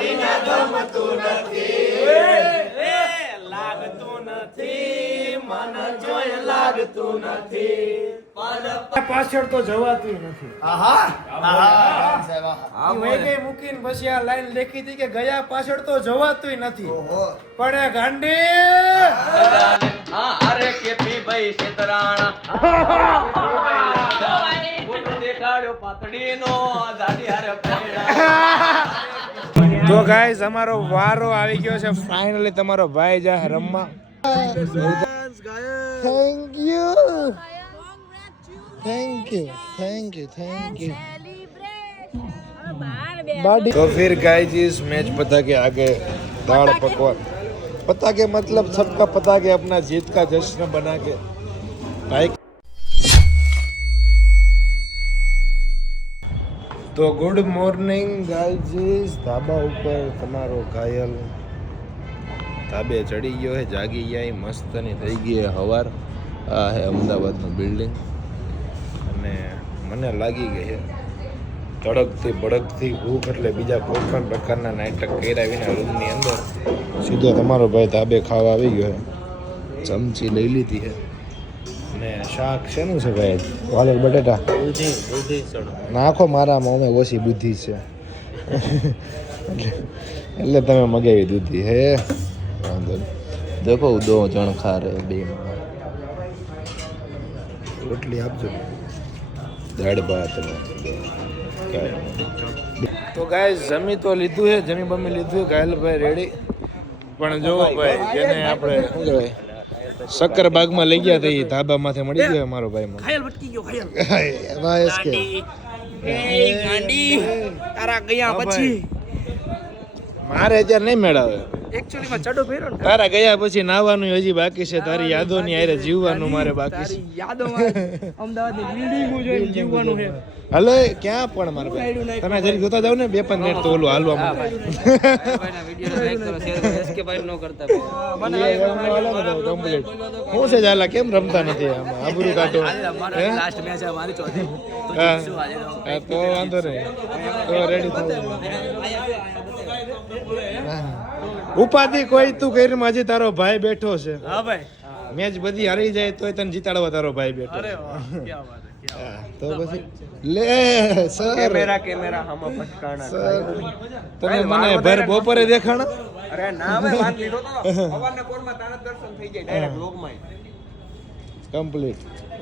વિના ગમતું નથી લાગતું નથી મન જોય લાગતું નથી પાછળ તો જવાતું નથી. મૂકીને પછી આ લાઈન લખી હતી કે ગયા પાછળ તો જવાતું નથી પણ એ ગાંડી અરે કેપી ભાઈ સીતરાણા દેખાડ્યો પાતળીનો દાદી હારે તો ગાઈસ અમારો વારો આવી ગયો છે ફાઇનલી તમારો ભાઈ જા રમવા. થેન્ક યુ तो फिर गाइस मैच पता के आगे दाल पकवान पता के मतलब सबका पता के अपना जीत का जश्न बना के भाई. तो गुड मॉर्निंग गाइस. ધાબા ઉપર તમારો ઘાયલ ધાબે ચડી ગયો હે, જાગી ગયા મસ્તની થઈ ગઈ હે હવાર. આ હે અમદાવાદનું બિલ્ડિંગ અને મને લાગી ગઈ છે તડકથી બળકથી ભૂખ એટલે બીજા કોઈ પણ પ્રકારના નાટક કર્યા વિના રૂમની અંદર સીધો તમારો ભાઈ ધાબે ખાવા આવી ગયો છે. ચમચી લઈ લીધી છે અને શાક શેનું છે ભાઈ? વાલર બટેટા નાખો મારામાં, અમે ઓછી બુદ્ધિ છે એટલે તમે મગાવી દીધી હે. વાંધો દેખો દો જણ ખા રહે બે રોટલી આપજો, દાળ ભાત. તો ગાય જમી તો લીધું છે, જમી બમી લીધું છે ઘાયલભાઈ રેડી. પણ જો ભાઈ જેને આપણે શું કહેવાય શક્કરબાગમાં લઈ ગયા હતા એ ધાબા માથે મળી ગયો મારો ભાઈ મને. ખાયલ ભટકી ગયો ખાયલ. બસ કે ગાંડી તારા ગયા પછી મારે અત્યારે નહીં મેળાવે. એકચ્યુઅલી માં ચડો ફેરો ને તારા ગયા પછી નાવાનું હજી બાકી છે, તારી યાદોની હારે જીવવાનું મારે બાકી છે. તારી યાદોમાં અમદાવાદની બિલ્ડિંગો જોઈને જીવવાનું છે. હલે ક્યાં પણ મારે ભાઈ તમે જરી જોતા જાવ ને 2-5 મિનિટ તો ઓલું હાલવા માંડે. ભાઈના વિડિયો લાઈક કરો શેર કરો એસકે ભાઈ નો કરતા મને કમ્પ્લીટ હું છે જાલા કેમ રમતા નથી આમાં આબરૂ કાઢો. લાસ્ટ મેચ છે મારી ચોથી તો હા શું આજે હા, તો વાંધો નહીં તો રેડી થાવ. ઉપાધિ કોઈ તું કરીમાં હજી તારો ભાઈ બેઠો છે. હા ભાઈ મેચ બધી હારી જાય તોય તને જીતાડવા તારો ભાઈ બેઠો. અરે વાહ ક્યાં વાત હે હા, તો પછી લે સર કેમેરા હમ પટકાણા સર તમે મને ભર બપોરે દેખાણા. અરે ના ભાઈ વાત લીધો તો સવારના કોરમાં તારા દર્શન થઈ જાય ડાયરેક્ટ લોગમાં કમ્પ્લીટ.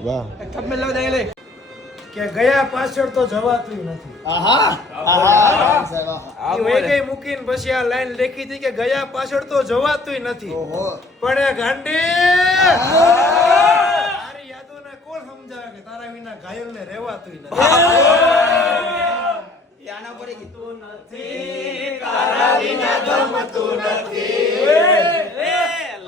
વાહ થંબનેલ લાવ દે લે કે ગયા પાછળ તો જવાતું નથી. મૂકીને પછી આ લાઈન લખી હતી કે ગયા પાછળ તો જવાતું નથી પણ એ ગાંડી તારી યાદોને કોણ સમજાવે કે તારા વિના ઘાયલને રહેવાતું નથી. યાના પર કીધું નથી તારા વિના ગમતું નથી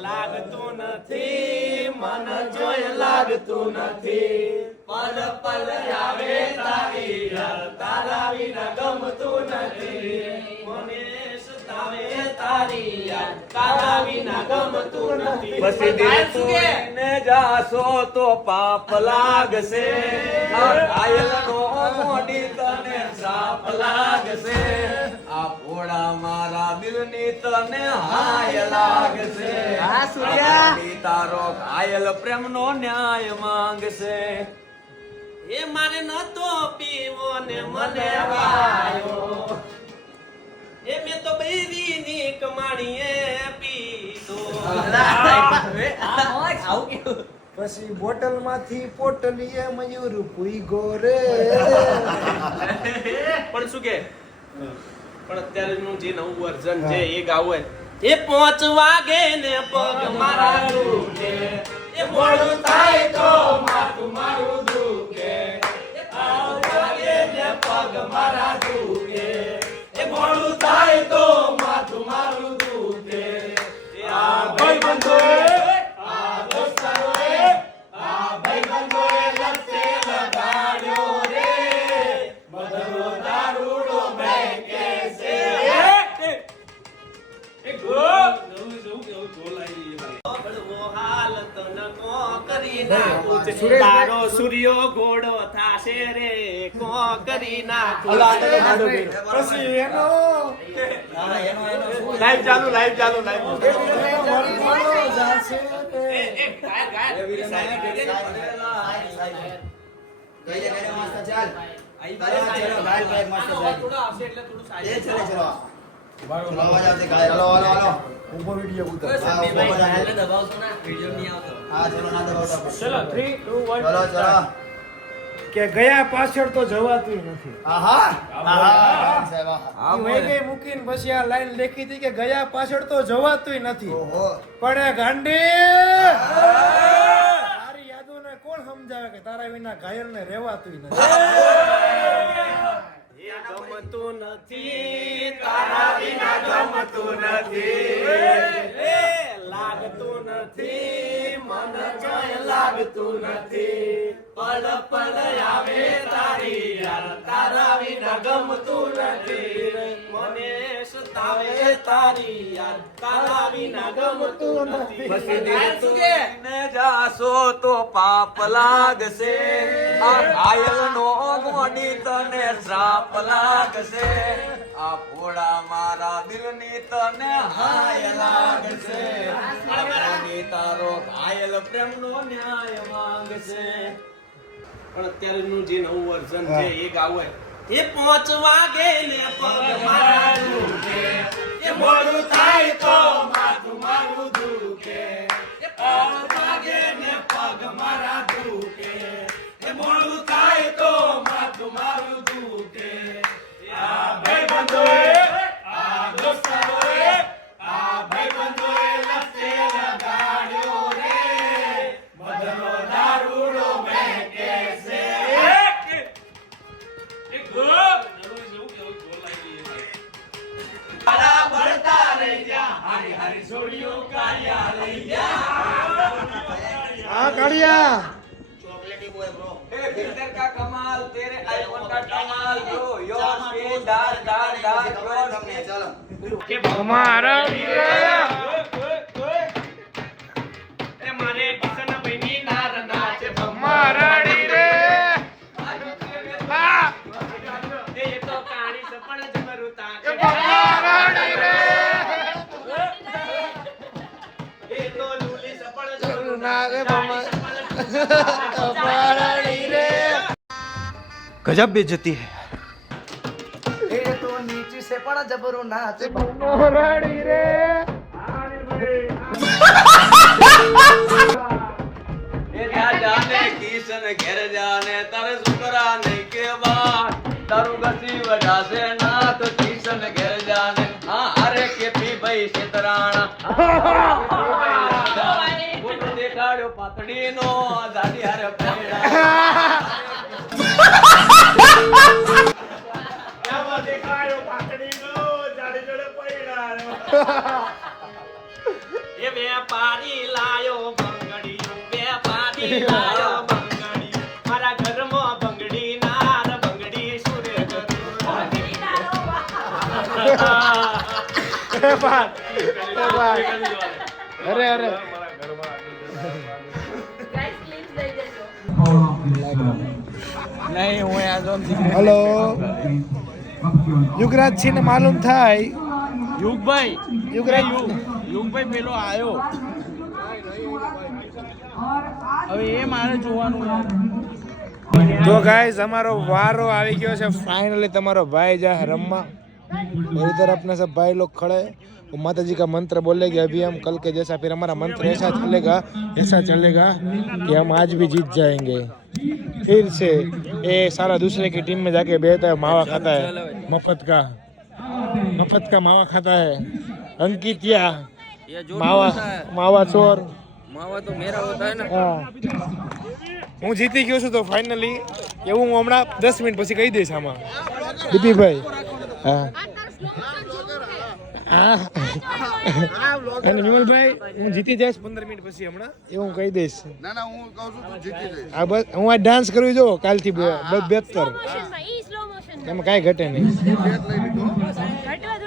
લાગતું નથી મન જોય લાગતું નથી પલ પલ આવે તારી યાદ તારા વિના ગમતું નથી મને સતાવે તારી યાદ તારા વિના ગમતું નથી પછી દિલ તોડીને જાશો તો પાપ લાગશે ઘાયલનો મોઢી તને સાપ લાગશે આ ભોળા મારા દિલની તને હાય લાગશે આ સૂર્યા તારો ઘાયલ પ્રેમનો ન્યાય માંગશે એ મારે નતો પીવો ને મને વાયો એ મેં તો બૈરીની કમાણીએ પીધો પછી બોટલ માંથી પોટલીએ મયુર પૂઈગો રે. પણ શું કે પણ અત્યારેનું જે નવું વર્ઝન છે એ ગાવું એ 5 વાગે ને પગ મારા દુખે એ મોડું થાય તો માથું મારું દુખે એ 5 વાગે ને પગ મારા દુખે એ મોડું થાય તો માથું મારું દુખે આ ભાઈબંધોએ આ દોસ્તારોએ આ ભાઈબંધોએ લતે લગાડ્યો રે બધો દારૂડો બેકે છે એક ગો હાલત ન કો કરી નાખું તારો સૂર્યો ઘોડો થાશે રે કો કરી નાખું પછી એનો લાઈવ ચાલુ ચલો 3 2 1 કે ગયા પાછળ તો જવાતું નથી. વેગે મૂકીને પછી આ લાઈન લખી હતી કે ગયા પાછળ તો જવાતું નથી. પણ એ ગાંડી તારી યાદોને કોણ સમજાવે કે તારા વિના ઘાયલને રહેવાતું નથી. ગમતું નથી તારા વિના ગમતું નથી લાગતું નથી મન જોય લાગતું નથી પળ પળ આવે તારી યાદ તારા વિના ગમતું નથી મને સતાવે તારી યાદ તારા વિના ગમતું નથી. ને જાશો તો પાપ લાગશે આ ઘાયલ નો મોડી તને શ્રાપ લાગશે આ ભોળા મારા દિલની તને હાય લાગશે તારો ઘાયલ પ્રેમનો ન્યાય માંગશે. પણ અત્યારનું જે નવું વર્ઝન છે એ ગાવું એ 5 વાગે ને પગ મારા દુખે એ મોડું થાય તો માથું મારું દુખે એ 5 વાગે ને પગ મારા દુખે એ મોડું થાય તો માથું મારું દુખે આ ભાઈબંધોએ આ દોસ્તારોએ આ ભાઈબંધોએ લતે લગાડ્યો રે મદનો દારૂડો મેકે છે બળતા રહી જા હારી હારી છોડીઓ કાયા લઈ જા આ કાળિયા फिल्टर का कमाल तेरे आईफोन का कमाल जो योर पे डाल डाल डाल योर पे चलो અમારા એ મારે કિશન બની નાર નાચે મારાડી રે હા એ તો કાણી સપણ જમરુતા એ મારાડી રે એ તો લૂલી સપણ જમરુતા ના રે મામા મારાડી રે गजब बेइज्जती है એ તો નીચે સે પણ જબરો નાચે મારાડી રે ए जा जाने किशन घर जाने तारे सुकरा नहीं के बाद तारू गसी वडा से ना तो किशन घर जाने हां अरे के पी भाई सीतराणा फोटो देखाड़ो पातड़ी नो दादी हारे એ વેપારી લાયો બંગડી વેપારી લાયો બંગડી મારા ઘરમાં બંગડી નાર બંગડી સુરે અરે અરે નહીં હું આ જોન હેલો યુગરાજ સિંહ ને માલુમ થાય યુગભાઈ યુગરાજ યુગભાઈ પેલો આયો હવે એ મારે જોવાનું તો ગાઈઝ અમારો વારો આવી ગયો છે फाइनली તમારો भाई जा रम्मा मेरी तरफ अपने सब भाई लोग खड़े वो माता जी का मंत्र बोलेंगे अभी हम कल के जैसा फिर हमारा मंत्र ऐसा चलेगा कि हम आज भी जीत जाएंगे फिर से ये सारा दूसरे की टीम में जाके बैठता है मावा खाता है मफत का मावा खाता है अंकितिया मावा चोर માવા તો મેરા હોતા હે ને હા હું જીતી ગયો છું તો ફાઇનલી એવું હું હમણાં 10 મિનિટ પછી કહી દઈશ આમાં દીપીભાઈ હા અને વિમલભાઈ હું જીતી જઈશ 15 મિનિટ પછી હમણાં એવું હું કહી દઈશ ના હું કહું છું તું જીતી જઈશ આ બસ હું આ ડાન્સ કરું જો કાલથી 72 એમાં કાંઈ ઘટે નહીં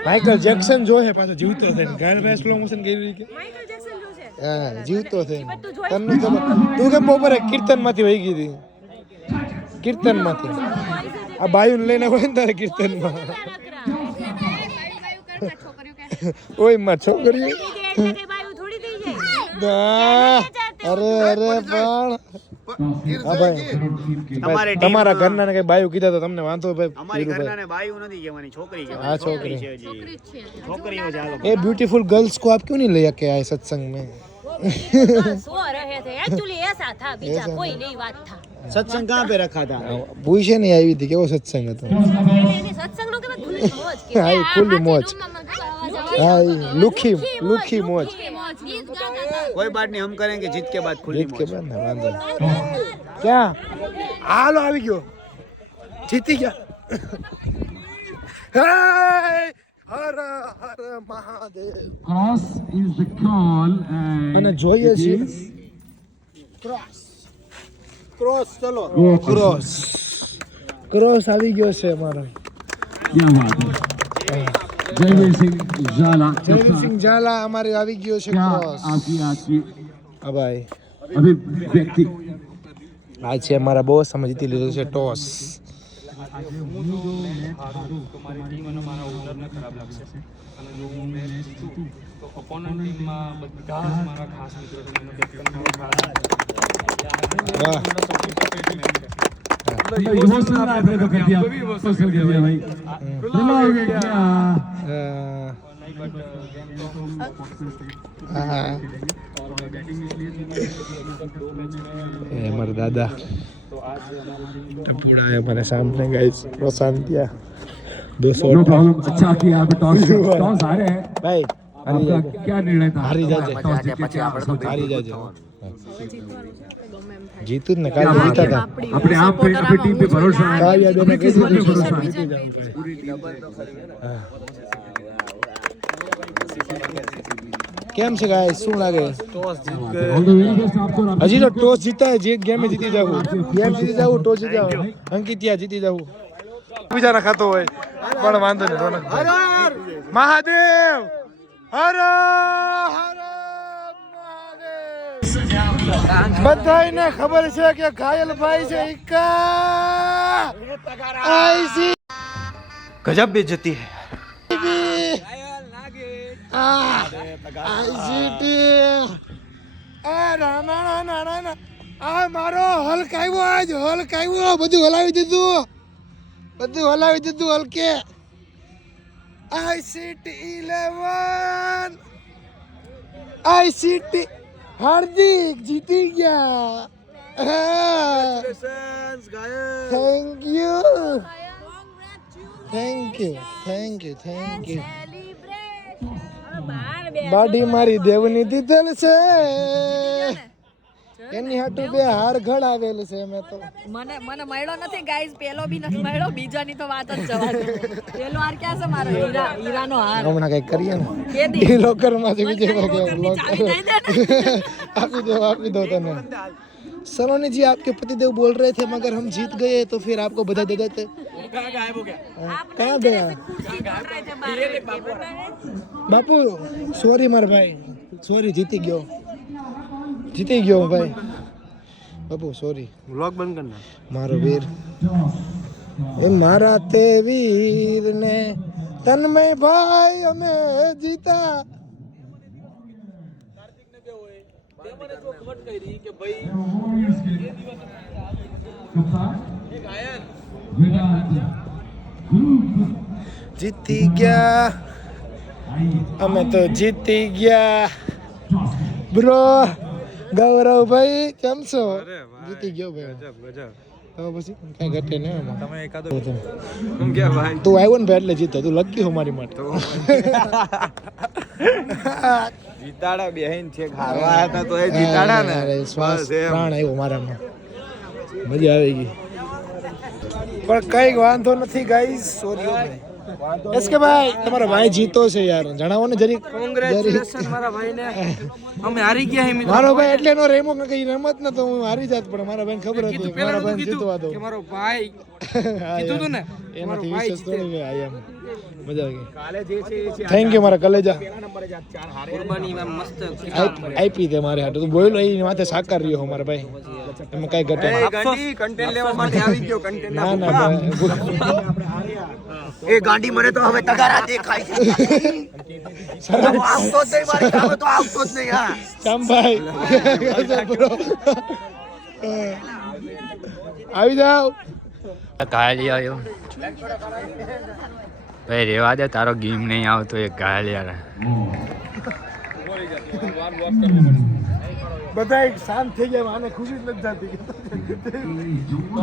માઇકલ જેક્સન જો હે પાછો જીવતો થઈને ગાયલભાઈ સ્લો મોશન કરી કે હા જીવતો થઈને તને તો તું કેમ બપોરે કીર્તનમાંથી વહી ગઈ હતી કીર્તનમાંથી આ બાયુને લઈને હોય ને તારે કીર્તનમાં ઓય માં છોકરી ના, અરે પણ હા ભાઈ તમારા ઘરના ને કઈ બાયું કીધા તો તમને વાંધો ભાઈ અમારી ઘરના ને બાયું નથી કહેવાની, છોકરી કહેવાની. हाँ छोकरी છે હજી. છોકરીઓ છે આ લોકો. ये ब्यूटीफुल गर्ल्स को आप क्यों नहीं ले के आए सत्संग में सो रहे थे एक्चुअली ऐसा था बीजा कोई नहीं बात था સત્સંગ कहाँ पे रखा था? પૂછે નહીં આવી હતી કેવો સત્સંગ હતો એને સત્સંગ નો કે ખુલ્લી મોજ કે હા, એ ખુલ્લી મોજ. હા એ લુખી મોજ कोई बात नहीं, हम करेंगे जीत के बाद खुली જીત કે मौज. બંધ ને વાંધો નહીં. ક્યાં હાલો આવી ગયો જીતી ગયા હે! Har Har Mahadev Cross is the call અને and જોઈએ it છીએ is ક્રોસ ચલો. ક્રોસ ક્રોસ આવી ગયો છે અમારો क्या बात है जयवीर सिंह झाला જયવીરસિંહ ઝાલા અમારે આવી ગયો છે क्या ક્રોસ आपकी आज की હા ભાઈ अभिव्यक्ति આ છે અમારા બોસ અમે જીતી લીધું છે ટોસ વાહ इमोशनल आपने तो कर दिया इमोशनल कर दिया भाई रुलाओगे क्या हमारे दादा टपूड़ा है हमारे सामने गाइस प्रोशांतिया 200 नो प्रॉब्लम अच्छा किया आप टॉस टॉस आ रहे हैं भाई आपका क्या निर्णय था हारी जाजे टॉस जीत के क्या हारी जाजे जीतू ने क्या काल बात जीता है था अपने आप पे अपनी टीम पे भरोसा है काव्या बेन अपनी किस्मत पे भरोसा है કેમ છે ગાઈસ શું લાગે ऑल द वेरी बेस्ट आपको और હજી તો ટોસ જીતા જે ગેમ જીતી જાવ ગેમ જીતી જાવ ટોસ જીતી જાવ અંકિતિયા જીતી જાવ બીજાના ખાતો હોય પણ વાંધો નહીં રોનક મહાદેવ હર હર મહાદેવ બધાયને ખબર છે કે ઘાયલ ભાઈ છે ઇક્કા આઈસી ગજબ બેइज्जती है આઈસીટી આ રાણા નાના આ મારો હલક આવ્યો આજ હલક આવ્યો બધું હલાવી દીધું હલકે આઈસીટી 11 આઈસીટી હાર્દિક જીતી ગયા થેન્ક યુ બાડી મારી દેવની દીધેલ છે એની હાટુ બે હાર ઘડાવેલ છે મેં તો મને મળ્યો નથી ગાઈઝ પેલો બી નથી મળ્યો બીજાની તો વાત જ જવા દો પેલો હાર ક્યાં છે મારો હીરાનો હાર હમણાં કઈક કરીએ ને કેદી એ લોકર માંથી વિજય ભાગે ચાવી દઈ દે ને आपी दो तने सलोनी जी आपके पतिदेव बोल रहे थे मगर हम जीत गए तो फिर आपको बधाई दे देते कहाँ गया बापू सॉरी मार भाई सॉरी जीती गयो भाई बापू सॉरी व्लॉग बंद करना मारो वीर ए मारा ते वीर ने तन्मय भाई हमें जीता जीती गया અમે તો જીતી ગયા બ્રો ગૌરવ ભાઈ કેમ છો જીતી ગયો ભાઈ તો પછી કઈ ઘટે ને તમે એકાદો तुम क्या भाई તું આવ્યો ને ભાઈ એટલે જીતો તું લકી હો મારી માટે જીતાડા બેહીન છે ખાવા હતા તો એ જીતાડા ને અરે, શ્વાસ બસ એમ. પ્રાણ આવ્યો મારામાં મજા આવી ગઈ પણ કઈ વાંધો નથી ગાઈસ સોરી ભાઈ એસકે ભાઈ તમારો ભાઈ જીતો છે યાર જણાવો ને જરી કોંગ્રેચ્યુલેશન મારા ભાઈને અમે હારી ગયા હે મિત્રો મારો ભાઈ એટલે નો રેમો કે કઈ રમત ન તો હું હારી જાત પણ મારા ભાઈને ખબર હતી મારા ભાઈને જીતવા દો કે મારો ભાઈ કીધું તું ને એનાથી વિશેષ થોડી કે આઈ એમ મજા આવી ગઈ થેન્ક યુ મારા કલેજા કુરબાનીમાં મસ્ત આપી દે મારે હાટુ તું બોલ્યો એ માથે સાકાર રહ્યો હો મારા ભાઈ એમાં કઈ ઘટે નહીં. કન્ટેન્ટ લેવા માટે આવી ગયો કન્ટેન્ટ ના ના ભાઈ. એ ગાંડી મને તો હવે તગારા દેખાય છે હું આવતો જ નહીં મારી સામે તો આવતો જ નહીં હા શ્યામભાઈ bro. આવી જાઓ ઘાયલી આવ્યો ભાઈ રેવા દે તારો ગેમ નહીં આવતો એક ઘાયલિયા બધા એક શાંત થઈ ગયા આને ખુશી જ નથી થતી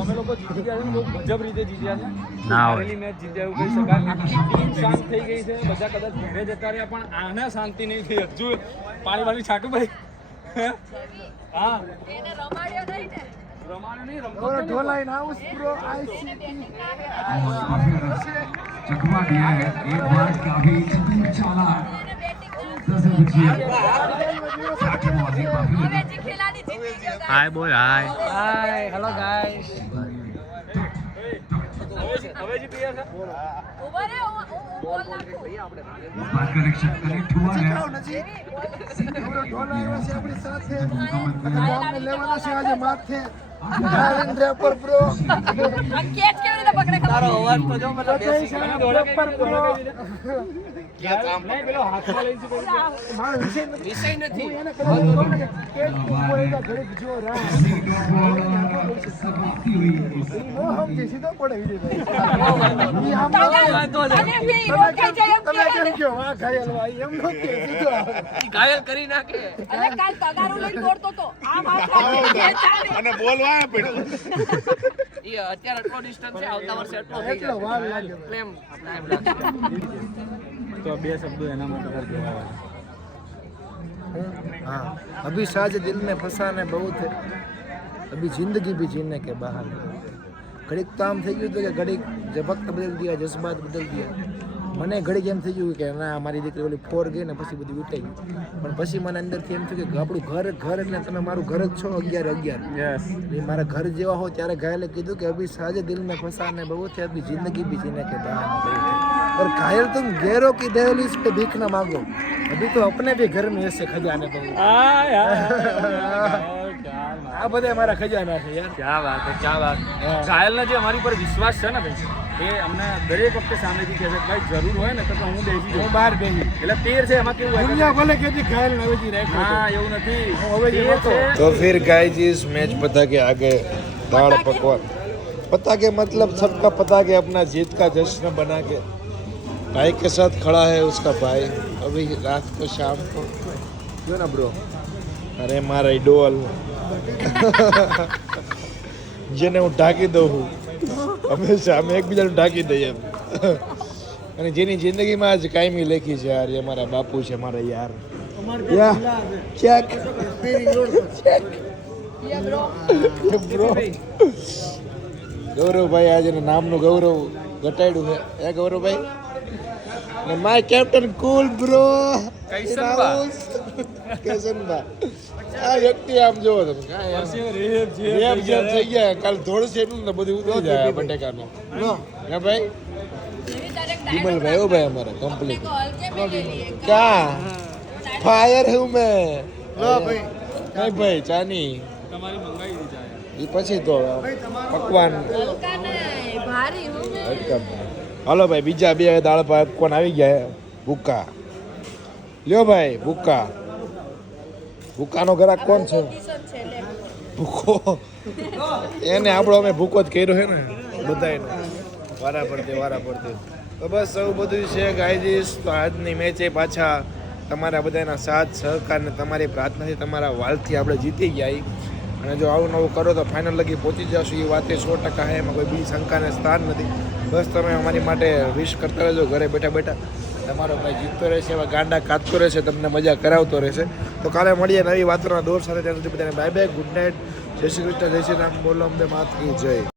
અમે લોકો જીતી ગયા છે બહુ ગજબ રીતે જીત્યા છે ના હોય પહેલી મેચ જીત્યા એવું કહી શકાય આખી ટીમ શાંત થઈ ગઈ છે બધા કદાચ ઘરે જતા રહ્યા પણ આને શાંતિ નહીં થઈ હજુ પાણી વાળી છાટું ભાઈ હા એને રમાડ્યો નહીં ને રમાડે નહીં રમતો और ढोलाई हाउस प्रो चकवा दिया है एक बार काफी चाला અંગ્રેજી ખેલાડી જીતી ગયો guys. હાય બોલ હાય હાય હેલો ગાઈસ હવે જીતી ગયા છે ઉભો રે હું બોલ નાખું बात कनेक्शन कनेक्ट हुआ है ढोलाई से अपनी साथ है आपने लेवाना से आज माथे नरेंद्र पर प्रो આ કેચ કેવી રીતે પકડે ખબર તારો અવાજ તો જો મતલબ બેસી પર પ્રો નહીં પેલો હાથમાં લઈને શું કર્યું? મારો વિષય નથી એને કેચ બોલેગા ઘડીક જો રા નો હમ જેસી તો પડે વિજયભાઈ ઈ હમ અને બે રોકાઈ જાય એમ તમે કે કેમ કયો આ ઘાયલ ભાઈ એમ નો કે સીધો ઘાયલ કરી નાખે અરે કાલ તગારું લઈને દોડતો તો આ વાત રાખી અને બોલવા પડ્યું એ અત્યારે આટલો ડિસ્ટન્સ છે આવતા વર્ષે આટલો થઈ એટલો વાર લાગે એટલે એમ ટાઈમ લાગશે તો બે શબ્દો એના માટે કરી દેવા हाँ अभी साज दिल में फंसाने बहुत है अभी जिंदगी भी जीने के बहाने घड़ीक तो आम થઈ ગયું કે ઘડીક વક્ત બદલ દિયા જज्बात બદલ દિયા મને ઘડીક એમ થઈ ગયું કે ના મારી દીકરી ઓલી ફોર ગઈ ને પછી બધું ઉઠાઈ ગયું પણ પછી મને અંદરથી એમ થયું કે આપણું ઘર એટલે તમે મારું ઘર જ છો 11 યસ ये मारा घर जेवा हो ત્યારે घायल કીધું કે अभी साज दिल में फंसाने बहुत है अभी जिंदगी भी जीने के बहाने बहुत है और घायल तुम गैरों की दहलीज पे भीख ना मांगो अभी तो अपने भी घर में ऐसे खजाने बहुत આ બધા મારા ખજાના છે યાર ક્યાં વાત છે ક્યાં વાત ઘાયલને જે અમારી પર વિશ્વાસ છે ને ભાઈ એ અમને દરેક વખતે સામેથી કહે છે કે ભાઈ જરૂર હોય ને તો હું બેસી હું જાઉં બહાર બેહી એટલે તેર છે એમાં કેવું હોય દુનિયા ભલે કેતી ઘાયલ નવેજી રાખ્યો હા એવું નથી અવેજી તેર નહોતો. છે तो फिर गाइस इस मैच पता के आगे दाल पकवान पता के मतलब सबका पता के अपना जीत का जश्न बना के भाई के साथ खड़ा है उसका भाई अभी रात को शाम को જો ને બ્રો अरे मारा डोल જેને હું ઢાંકી દઉં છું હંમેશા અમે એકબીજાને ઢાંકી દઈએ એમ અને જેની જિંદગીમાં આજ કાયમી લેખી છે યાર એ મારા બાપુ છે મારા યાર યા ચેક બ્રો ગૌરવભાઈ આજે એના નામનું ગૌરવ ઘટાડ્યું છે એ ગૌરવભાઈ અને માય કેપ્ટન કુલ બ્રો કેસનબા આ વ્યક્તિ આમ જોવો તમે કાંઈ યાર રેપ જેમ થઈ ગયા કાલ ધોળશે એટલું ને બધું ઉતરી જાય બટેકાનું હે ભાઈ વિમલભાઈ ઓ ભાઈ અમારા કમ્પ્લીટ ક્યાં ફાયર હું મેં નહીં ભાઈ ચાની તમારી મંગાવી દીધા એ પછી તો પકવાન ભારી હું એકદમ હાલો ભાઈ બીજા બે દાળ પકવાન આવી ગયા ભૂકા લ્યો ભાઈ ભૂકા ભૂકાનો ગ્રાહક કોણ છે ભૂકો એને આપણો અમે ભૂકો જ કર્યો છે ને બધાને વારા પડતે તો બસ સૌ બધું છે ગાઈઝીસ તો આજની મેચે પાછા તમારા બધાના સાથ સહકાર ને તમારી પ્રાર્થનાથી તમારા વાલથી આપણે જીતી ગયા અને જો આવું નવું કરો તો ફાઇનલ લગી પહોંચી જશો એ વાતે 100% છે એમાં કોઈ બીજી શંકાને સ્થાન નથી બસ તમે અમારી માટે વિશ કરતા રહેજો ઘરે બેઠા બેઠા તમારો ભાઈ જીતતો રહેશે એવા ગાંડા કાઢતો રહેશે તમને મજા કરાવતો રહેશે તો કાલે મળીએ નવી વાતોના દોર સાથે ત્યાં સુધી બધાને બાય બાય ગુડ નાઇટ જય શ્રી કૃષ્ણ જય શ્રી રામ બોલો અંબે માત કી જય